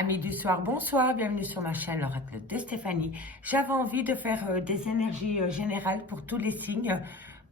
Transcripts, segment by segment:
Amis du soir, bonsoir, bienvenue sur ma chaîne l'oracle de Stéphanie. J'avais envie de faire des énergies générales pour tous les signes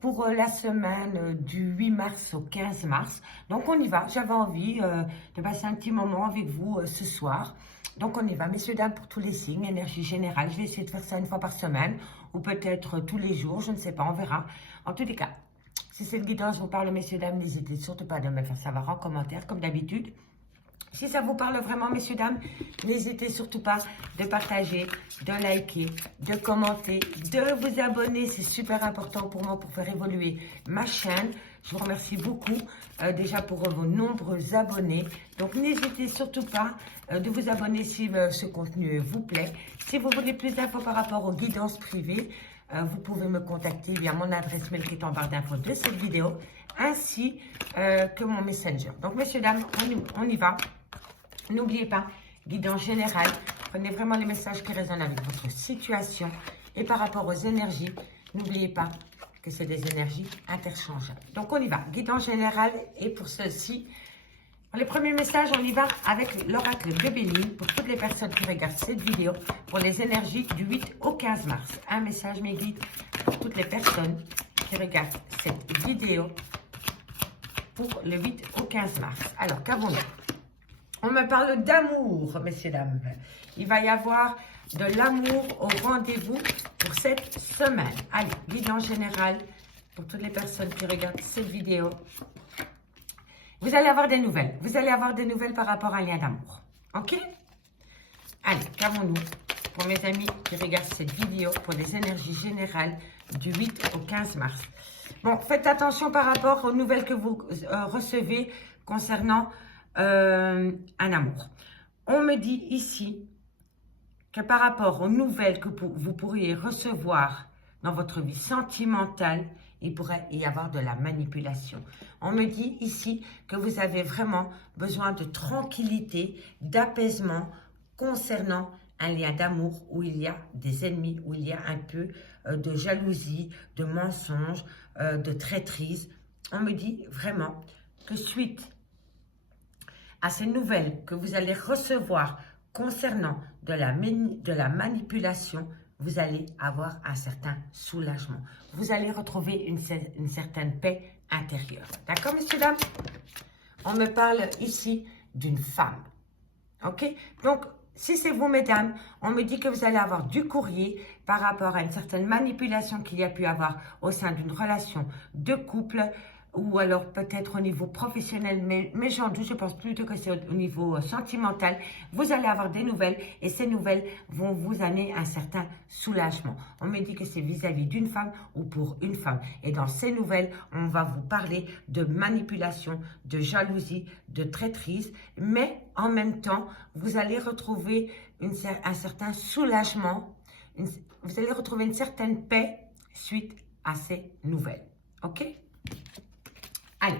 pour la semaine du 8 mars au 15 mars. Donc on y va, j'avais envie de passer un petit moment avec vous ce soir. Donc on y va, messieurs, dames, pour tous les signes, énergie générale. Je vais essayer de faire ça une fois par semaine ou peut-être tous les jours, je ne sais pas, on verra. En tous les cas, si cette guidance vous parle, messieurs, dames, n'hésitez surtout pas de me faire savoir en commentaire comme d'habitude. Si ça vous parle vraiment, messieurs, dames, n'hésitez surtout pas de partager, de liker, de commenter, de vous abonner. C'est super important pour moi pour faire évoluer ma chaîne. Je vous remercie beaucoup déjà pour vos nombreux abonnés. Donc, n'hésitez surtout pas de vous abonner si ce contenu vous plaît. Si vous voulez plus d'infos par rapport aux guidances privées, vous pouvez me contacter via mon adresse mail qui est en barre d'infos de cette vidéo, ainsi que mon messenger. Donc, messieurs, dames, on y va. N'oubliez pas, guidance générale, prenez vraiment les messages qui résonnent avec votre situation. Et par rapport aux énergies, n'oubliez pas que c'est des énergies interchangeables. Donc on y va, guidance générale. Et pour ceci, pour les premiers messages, on y va avec l'oracle de Béline pour toutes les personnes qui regardent cette vidéo pour les énergies du 8 au 15 mars. Un message, mes guides, pour toutes les personnes qui regardent cette vidéo pour le 8 au 15 mars. Alors, qu'avons-nous? On me parle d'amour, messieurs, dames. Il va y avoir de l'amour au rendez-vous pour cette semaine. Allez, guidance générale pour toutes les personnes qui regardent cette vidéo. Vous allez avoir des nouvelles. Vous allez avoir des nouvelles par rapport à un lien d'amour. OK? Allez, qu'avons-nous pour mes amis qui regardent cette vidéo pour les énergies générales du 8 au 15 mars? Bon, faites attention par rapport aux nouvelles que vous recevez concernant un amour. On me dit ici que par rapport aux nouvelles que vous pourriez recevoir dans votre vie sentimentale, il pourrait y avoir de la manipulation. On me dit ici que vous avez vraiment besoin de tranquillité, d'apaisement concernant un lien d'amour où il y a des ennemis, où il y a un peu de jalousie, de mensonges, de traîtrise. On me dit vraiment que suite à ces nouvelles que vous allez recevoir concernant de la manipulation, vous allez avoir un certain soulagement. Vous allez retrouver une certaine paix intérieure. D'accord, messieurs, dames? On me parle ici d'une femme. OK? Donc, si c'est vous, mesdames, on me dit que vous allez avoir du courrier par rapport à une certaine manipulation qu'il y a pu avoir au sein d'une relation de couple, ou alors peut-être au niveau professionnel, mais j'en doute, je pense plutôt que c'est au niveau sentimental. Vous allez avoir des nouvelles et ces nouvelles vont vous amener un certain soulagement. On me dit que c'est vis-à-vis d'une femme ou pour une femme. Et dans ces nouvelles, on va vous parler de manipulation, de jalousie, de traîtrise, mais en même temps, vous allez retrouver un certain soulagement, vous allez retrouver une certaine paix suite à ces nouvelles. OK? Allez,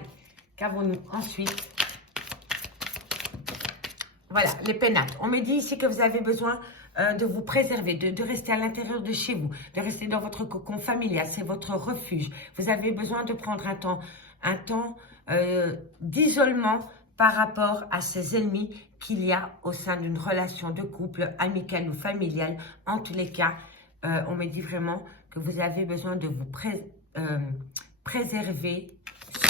qu'avons-nous ensuite? Voilà, les pénates. On me dit ici que vous avez besoin de vous préserver, de rester à l'intérieur de chez vous, de rester dans votre cocon familial. C'est votre refuge. Vous avez besoin de prendre un temps d'isolement par rapport à ces ennemis qu'il y a au sein d'une relation de couple, amicale ou familiale. En tous les cas, on me dit vraiment que vous avez besoin de vous préserver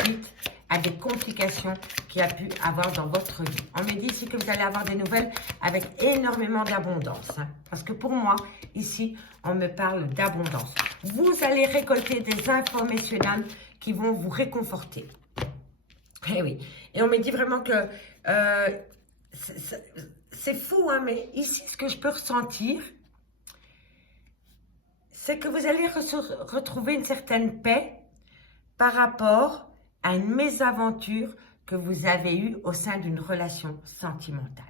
suite à des complications qu'il y a pu avoir dans votre vie. On me dit ici que vous allez avoir des nouvelles avec énormément d'abondance. Hein, parce que pour moi, ici, on me parle d'abondance. Vous allez récolter des infos, messieurs, dames, qui vont vous réconforter. Eh oui. Et on me dit vraiment que c'est fou, hein, mais ici, ce que je peux ressentir, c'est que vous allez retrouver une certaine paix par rapport à une mésaventure que vous avez eue au sein d'une relation sentimentale.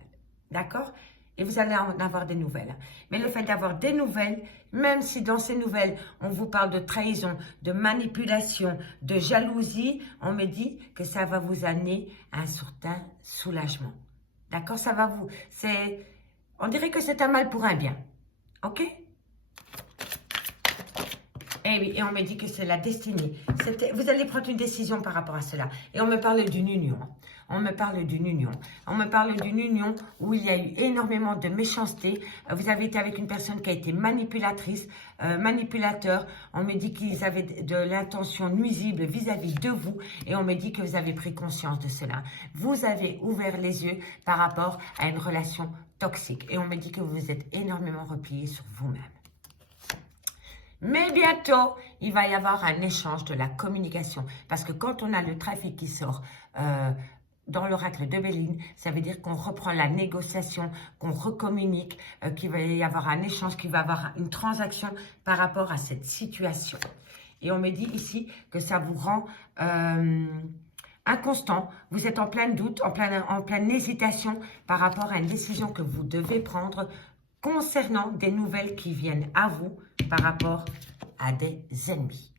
D'accord? Et vous allez en avoir des nouvelles. Mais le fait d'avoir des nouvelles, même si dans ces nouvelles, on vous parle de trahison, de manipulation, de jalousie, on me dit que ça va vous amener un certain soulagement. D'accord? Ça va vous... On dirait que c'est un mal pour un bien. OK? Et oui, et on me dit que c'est la destinée. Vous allez prendre une décision par rapport à cela. Et on me parle d'une union. On me parle d'une union. On me parle d'une union où il y a eu énormément de méchanceté. Vous avez été avec une personne qui a été manipulatrice, manipulateur. On me dit qu'ils avaient de l'intention nuisible vis-à-vis de vous. Et on me dit que vous avez pris conscience de cela. Vous avez ouvert les yeux par rapport à une relation toxique. Et on me dit que vous vous êtes énormément replié sur vous-même. Mais bientôt, il va y avoir un échange de la communication. Parce que quand on a le trafic qui sort dans l'oracle de Béline, ça veut dire qu'on reprend la négociation, qu'on recommunique, qu'il va y avoir un échange, qu'il va y avoir une transaction par rapport à cette situation. Et on me dit ici que ça vous rend inconstant. Vous êtes en plein doute, en pleine hésitation par rapport à une décision que vous devez prendre concernant des nouvelles qui viennent à vous par rapport à des ennemis.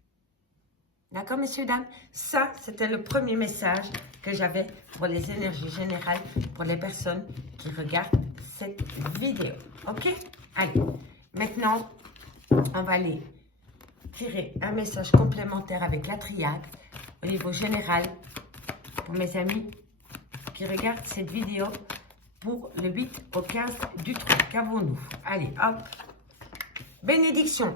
D'accord, messieurs, dames? Ça, c'était le premier message que j'avais pour les énergies générales, pour les personnes qui regardent cette vidéo. OK? Allez, maintenant, on va aller tirer un message complémentaire avec la triade au niveau général pour mes amis qui regardent cette vidéo pour le 8 au 15 du 3. Qu'avons-nous? Allez, hop. Bénédiction.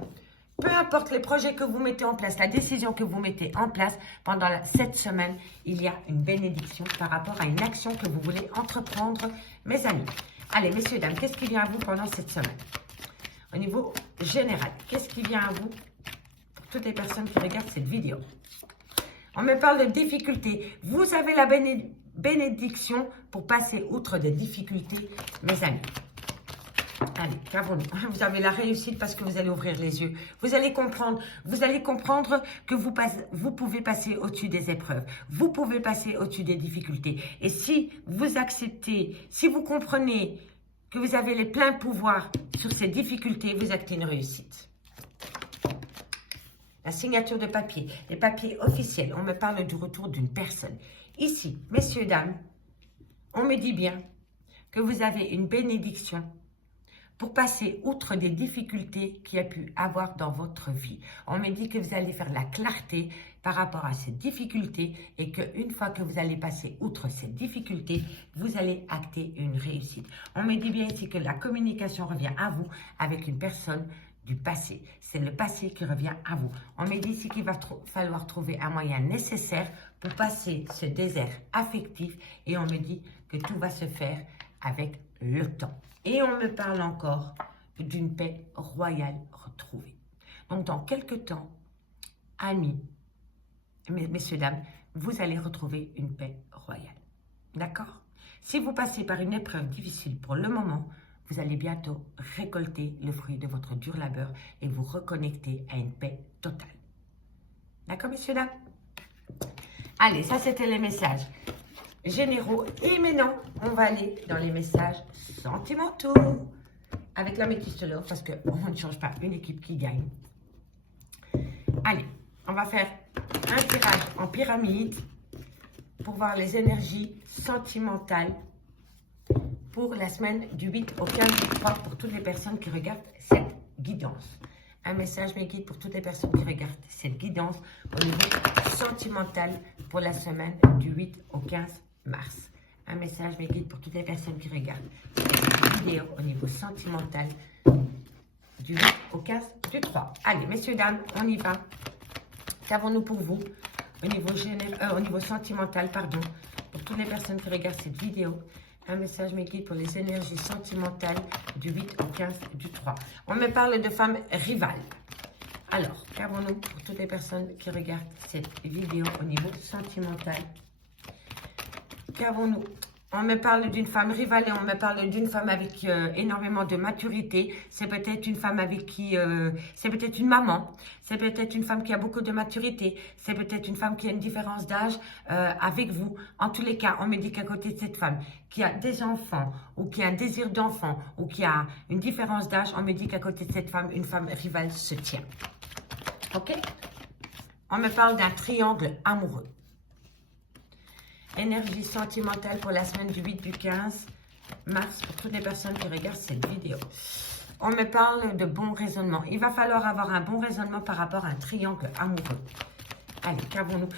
Peu importe les projets que vous mettez en place, la décision que vous mettez en place, pendant cette semaine, il y a une bénédiction par rapport à une action que vous voulez entreprendre, mes amis. Allez, messieurs, dames, qu'est-ce qui vient à vous pendant cette semaine? Au niveau général, qu'est-ce qui vient à vous pour toutes les personnes qui regardent cette vidéo? On me parle de difficultés. Vous avez la bénédiction pour passer outre des difficultés, mes amis. Allez, qu'avons-nous? Vous avez la réussite parce que vous allez ouvrir les yeux. Vous allez comprendre que vous pouvez passer au-dessus des épreuves. Vous pouvez passer au-dessus des difficultés. Et si vous acceptez, si vous comprenez que vous avez les pleins pouvoirs sur ces difficultés, vous actez une réussite. La signature de papier, les papiers officiels. On me parle du retour d'une personne. Ici, messieurs, dames, on me dit bien que vous avez une bénédiction pour passer outre des difficultés qu'il y a pu avoir dans votre vie. On me dit que vous allez faire la clarté par rapport à ces difficultés et qu'une fois que vous allez passer outre ces difficultés, vous allez acter une réussite. On me dit bien ici que la communication revient à vous avec une personne du passé. C'est le passé qui revient à vous. On me dit ici qu'il va falloir trouver un moyen nécessaire pour passer ce désert affectif et on me dit que tout va se faire avec le temps. Et on me parle encore d'une paix royale retrouvée. Donc, dans quelques temps, amis, messieurs, dames, vous allez retrouver une paix royale. D'accord? Si vous passez par une épreuve difficile pour le moment, vous allez bientôt récolter le fruit de votre dur labeur et vous reconnecter à une paix totale. D'accord, messieurs, dames? Allez, ça, c'était les messages généraux. Et maintenant, on va aller dans les messages sentimentaux avec la métisse de l'or parce qu'on ne change pas une équipe qui gagne. Allez, on va faire un tirage en pyramide pour voir les énergies sentimentales pour la semaine du 8 au 15 du 3 pour toutes les personnes qui regardent cette guidance. Un message me guide pour toutes les personnes qui regardent cette guidance au niveau sentimental pour la semaine du 8 au 15 mars. Un message me guide pour toutes les personnes qui regardent cette vidéo au niveau sentimental du 8 au 15 du 3. Allez, messieurs, dames, on y va. Qu'avons-nous pour vous au niveau sentimental, pardon, pour toutes les personnes qui regardent cette vidéo? Un message me guide pour les énergies sentimentales du 8 au 15 du 3. On me parle de femmes rivales. Alors, qu'avons-nous pour toutes les personnes qui regardent cette vidéo au niveau sentimental? Qu'avons-nous? On me parle d'une femme rivale et on me parle d'une femme avec énormément de maturité. C'est peut-être une femme avec qui... c'est peut-être une maman. C'est peut-être une femme qui a beaucoup de maturité. C'est peut-être une femme qui a une différence d'âge avec vous. En tous les cas, on me dit qu'à côté de cette femme qui a des enfants ou qui a un désir d'enfant ou qui a une différence d'âge, on me dit qu'à côté de cette femme, une femme rivale se tient. OK? On me parle d'un triangle amoureux. Énergie sentimentale pour la semaine du 8 du 15 mars pour toutes les personnes qui regardent cette vidéo. On me parle de bon raisonnement. Il va falloir avoir un bon raisonnement par rapport à un triangle amoureux. Allez, qu'avons-nous?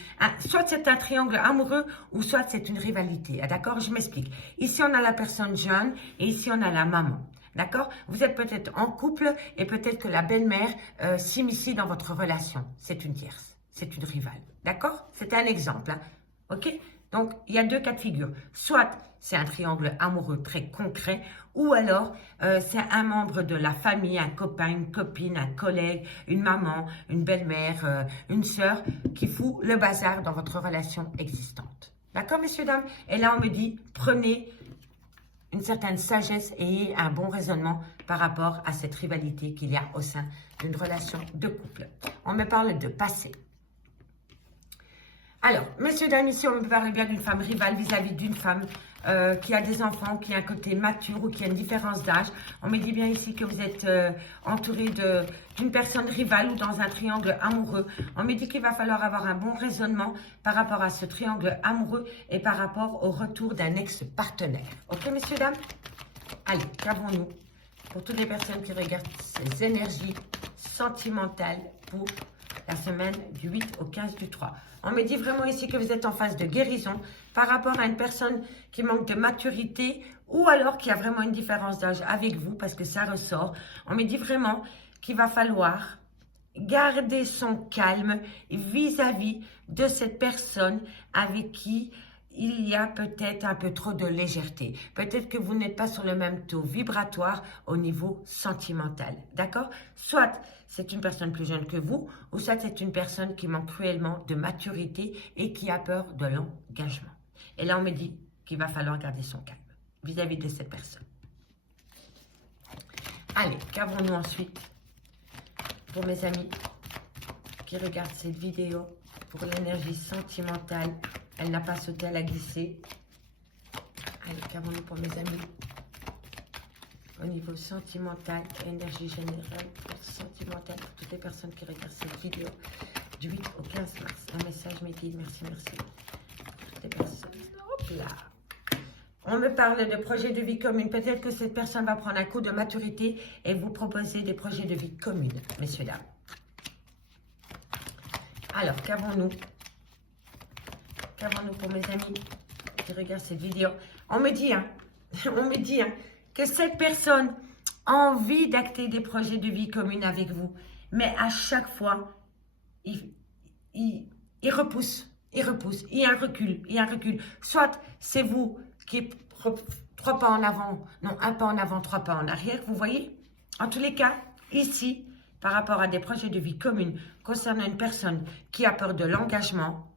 Soit c'est un triangle amoureux ou soit c'est une rivalité. D'accord? Je m'explique. Ici, on a la personne jeune et ici, on a la maman. D'accord? Vous êtes peut-être en couple et peut-être que la belle-mère s'immisce dans votre relation. C'est une tierce. C'est une rivale. D'accord? C'est un exemple. Hein? OK? Donc, il y a deux cas de figure. Soit c'est un triangle amoureux très concret, ou alors c'est un membre de la famille, un copain, une copine, un collègue, une maman, une belle-mère, une sœur, qui fout le bazar dans votre relation existante. D'accord, messieurs, dames? Et là, on me dit, prenez une certaine sagesse et un bon raisonnement par rapport à cette rivalité qu'il y a au sein d'une relation de couple. On me parle de passé. Alors, messieurs, dames, ici, on me parle bien d'une femme rivale vis-à-vis d'une femme qui a des enfants, qui a un côté mature ou qui a une différence d'âge. On me dit bien ici que vous êtes entouré d'une personne rivale ou dans un triangle amoureux. On me dit qu'il va falloir avoir un bon raisonnement par rapport à ce triangle amoureux et par rapport au retour d'un ex-partenaire. Ok, messieurs, dames? Allez, qu'avons-nous pour toutes les personnes qui regardent ces énergies sentimentales pour la semaine du 8 au 15 du 3. On me dit vraiment ici que vous êtes en phase de guérison par rapport à une personne qui manque de maturité ou alors qui a vraiment une différence d'âge avec vous parce que ça ressort. On me dit vraiment qu'il va falloir garder son calme vis-à-vis de cette personne avec qui il y a peut-être un peu trop de légèreté. Peut-être que vous n'êtes pas sur le même taux vibratoire au niveau sentimental. D'accord? Soit c'est une personne plus jeune que vous, ou soit c'est une personne qui manque cruellement de maturité et qui a peur de l'engagement. Et là, on me dit qu'il va falloir garder son calme vis-à-vis de cette personne. Allez, qu'avons-nous ensuite pour mes amis qui regardent cette vidéo pour l'énergie sentimentale? Elle n'a pas sauté, elle a glissé. Allez, qu'avons-nous pour mes amis? Au niveau sentimental, énergie générale, sentimentale, pour toutes les personnes qui regardent cette vidéo du 8 au 15 mars. Un message m'est-il, merci, merci. Toutes les personnes, hop là. On me parle de projets de vie commune. Peut-être que cette personne va prendre un coup de maturité et vous proposer des projets de vie communes, messieurs, dames. Alors, qu'avons-nous? Qu'avons-nous pour mes amis qui regardent cette vidéo? On me dit, que cette personne a envie d'acter des projets de vie communs avec vous. Mais à chaque fois, il repousse. Il repousse. Il y a un recul. Il y a un recul. Soit c'est vous qui 3 pas en avant. Non, 1 pas en avant, 3 pas en arrière. Vous voyez? En tous les cas, ici, par rapport à des projets de vie communs concernant une personne qui a peur de l'engagement,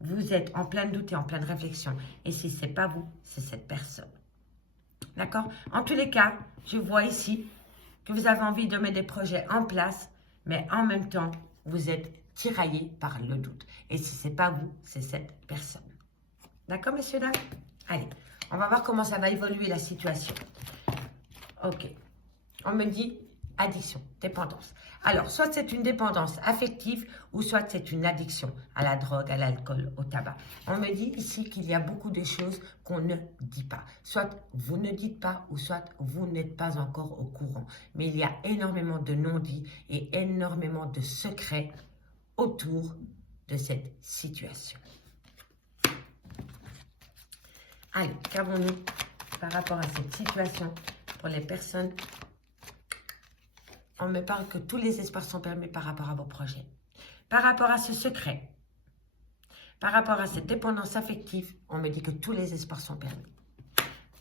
vous êtes en plein doute et en pleine réflexion. Et si ce n'est pas vous, c'est cette personne. D'accord? En tous les cas, je vois ici que vous avez envie de mettre des projets en place, mais en même temps, vous êtes tiraillé par le doute. Et si ce n'est pas vous, c'est cette personne. D'accord, messieurs, dames? Allez, on va voir comment ça va évoluer la situation. Ok. On me dit addiction, dépendance. Alors, soit c'est une dépendance affective ou soit c'est une addiction à la drogue, à l'alcool, au tabac. On me dit ici qu'il y a beaucoup de choses qu'on ne dit pas. Soit vous ne dites pas ou soit vous n'êtes pas encore au courant. Mais il y a énormément de non-dits et énormément de secrets autour de cette situation. Allez, qu'avons-nous par rapport à cette situation pour les personnes? On me parle que tous les espoirs sont permis par rapport à vos projets. Par rapport à ce secret, par rapport à cette dépendance affective, on me dit que tous les espoirs sont permis.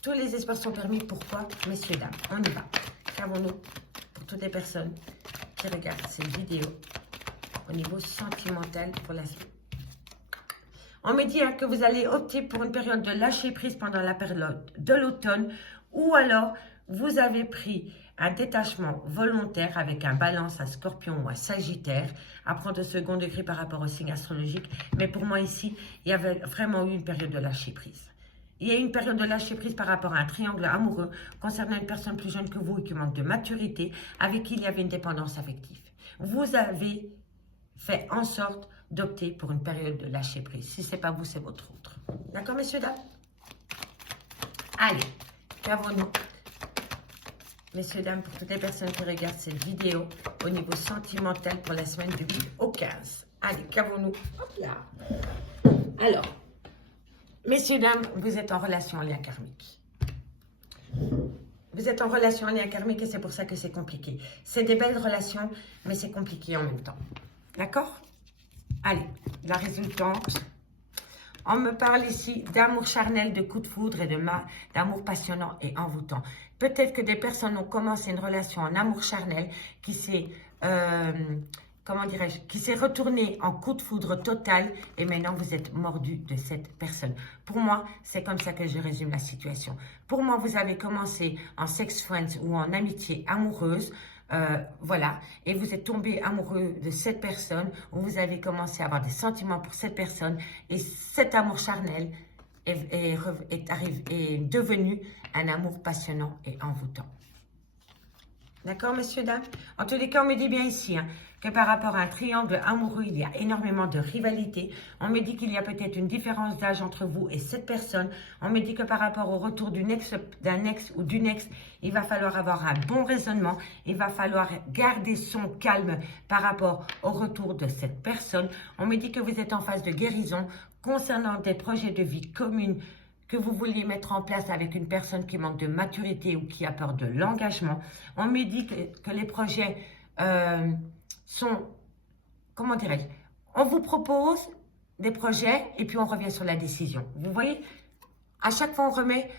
Tous les espoirs sont permis. Pourquoi, messieurs, dames? On y va. Qu'avons-nous pour toutes les personnes qui regardent cette vidéo au niveau sentimental pour la suite? On me dit que vous allez opter pour une période de lâcher prise pendant la période de l'automne ou alors vous avez pris un détachement volontaire avec un balance à Scorpion ou à Sagittaire, à prendre au second degré par rapport au signe astrologique. Mais pour moi ici, il y avait vraiment eu une période de lâcher prise. Il y a eu une période de lâcher prise par rapport à un triangle amoureux concernant une personne plus jeune que vous et qui manque de maturité, avec qui il y avait une dépendance affective. Vous avez fait en sorte d'opter pour une période de lâcher prise. Si ce n'est pas vous, c'est votre autre. D'accord, messieurs, dames? Allez, qu'avons-nous messieurs, dames, pour toutes les personnes qui regardent cette vidéo, au niveau sentimental pour la semaine du 8 au 15. Allez, qu'avons-nous? Hop là. Alors, messieurs, dames, vous êtes en relation en lien karmique. Vous êtes en relation en lien karmique et c'est pour ça que c'est compliqué. C'est des belles relations, mais c'est compliqué en même temps. D'accord? Allez, la résultante. On me parle ici d'amour charnel, de coup de foudre et d'amour passionnant et envoûtant. Peut-être que des personnes ont commencé une relation en amour charnel qui s'est, comment dirais-je, qui s'est retournée en coup de foudre total et maintenant vous êtes mordu de cette personne. Pour moi, c'est comme ça que je résume la situation. Pour moi, vous avez commencé en sex friends ou en amitié amoureuse. Voilà, et vous êtes tombé amoureux de cette personne, ou vous avez commencé à avoir des sentiments pour cette personne, et cet amour charnel est devenu un amour passionnant et envoûtant. D'accord, messieurs, dames? En tous les cas, on me dit bien ici que par rapport à un triangle amoureux, il y a énormément de rivalité. On me dit qu'il y a peut-être une différence d'âge entre vous et cette personne. On me dit que par rapport au retour d'un ex ou d'une ex, il va falloir avoir un bon raisonnement. Il va falloir garder son calme par rapport au retour de cette personne. On me dit que vous êtes en phase de guérison concernant des projets de vie communs que vous vouliez mettre en place avec une personne qui manque de maturité ou qui a peur de l'engagement. On me dit que les projets sont, comment dirais-je, on vous propose des projets et puis on revient sur la décision. Vous voyez, à chaque fois on remet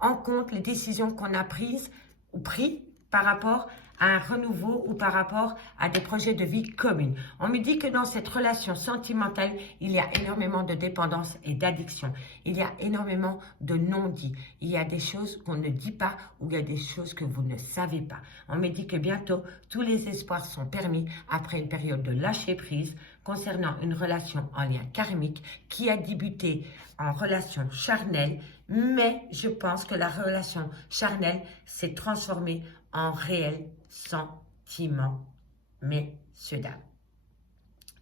en compte les décisions qu'on a prises ou pris par rapport à un renouveau ou par rapport à des projets de vie communs. On me dit que dans cette relation sentimentale, il y a énormément de dépendance et d'addiction. Il y a énormément de non-dits. Il y a des choses qu'on ne dit pas ou il y a des choses que vous ne savez pas. On me dit que bientôt, tous les espoirs sont permis après une période de lâcher prise concernant une relation en lien karmique qui a débuté en relation charnelle, mais je pense que la relation charnelle s'est transformée en réel sentiment, messieurs, dames.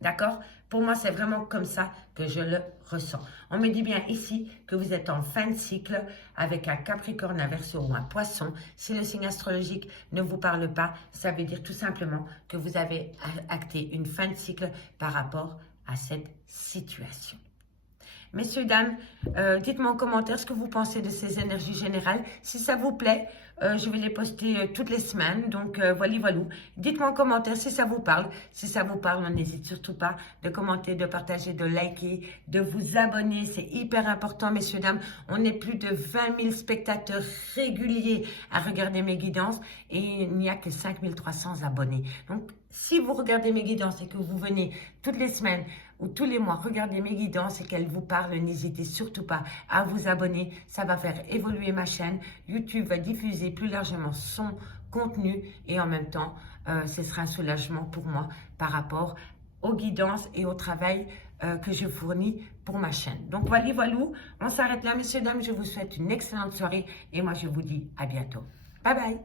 D'accord? Pour moi, c'est vraiment comme ça que je le ressens. On me dit bien ici que vous êtes en fin de cycle avec un Capricorne, un Verseau ou un Poisson. Si le signe astrologique ne vous parle pas, ça veut dire tout simplement que vous avez acté une fin de cycle par rapport à cette situation. Messieurs, dames, dites-moi en commentaire ce que vous pensez de ces énergies générales. Si ça vous plaît, je vais les poster toutes les semaines. Donc, voilà. Dites-moi en commentaire si ça vous parle. Si ça vous parle, on n'hésite surtout pas de commenter, de partager, de liker, de vous abonner. C'est hyper important, messieurs, dames. On est plus de 20 000 spectateurs réguliers à regarder mes guidances et il n'y a que 5 300 abonnés. Donc, si vous regardez mes guidances et que vous venez toutes les semaines ou tous les mois regarder mes guidances et qu'elles vous parlent, n'hésitez surtout pas à vous abonner. Ça va faire évoluer ma chaîne. YouTube va diffuser plus largement son contenu et en même temps, ce sera un soulagement pour moi par rapport aux guidances et au travail que je fournis pour ma chaîne. Donc voilà, on s'arrête là, messieurs, dames. Je vous souhaite une excellente soirée et moi, je vous dis à bientôt. Bye bye.